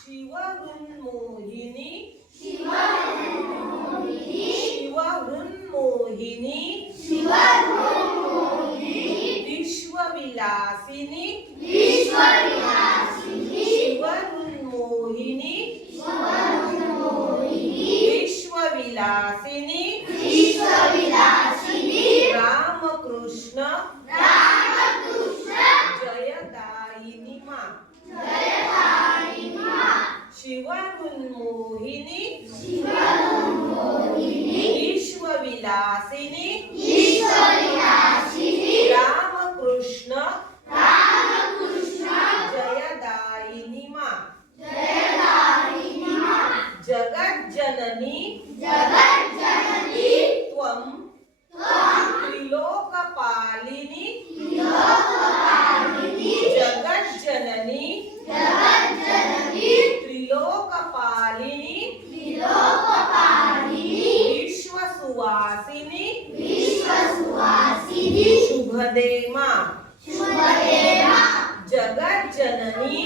शिवहृन्मोहिनी शिवहृन्मोहिनी विश्वविलासिनी शिवहृन्मोहिनी विश्वविलासिनी रामकृष्ण जयदायिनी मा शिवहृन्मोहिनी विश्वविलासिनी रामकृष्ण जयदायिनी मा जगज्जननी त्वं त्रिलोकपालिनी जगज्जननी त्रिलोकपालिनी विश्वसुवासिनी शुभदे मा जगज्जननी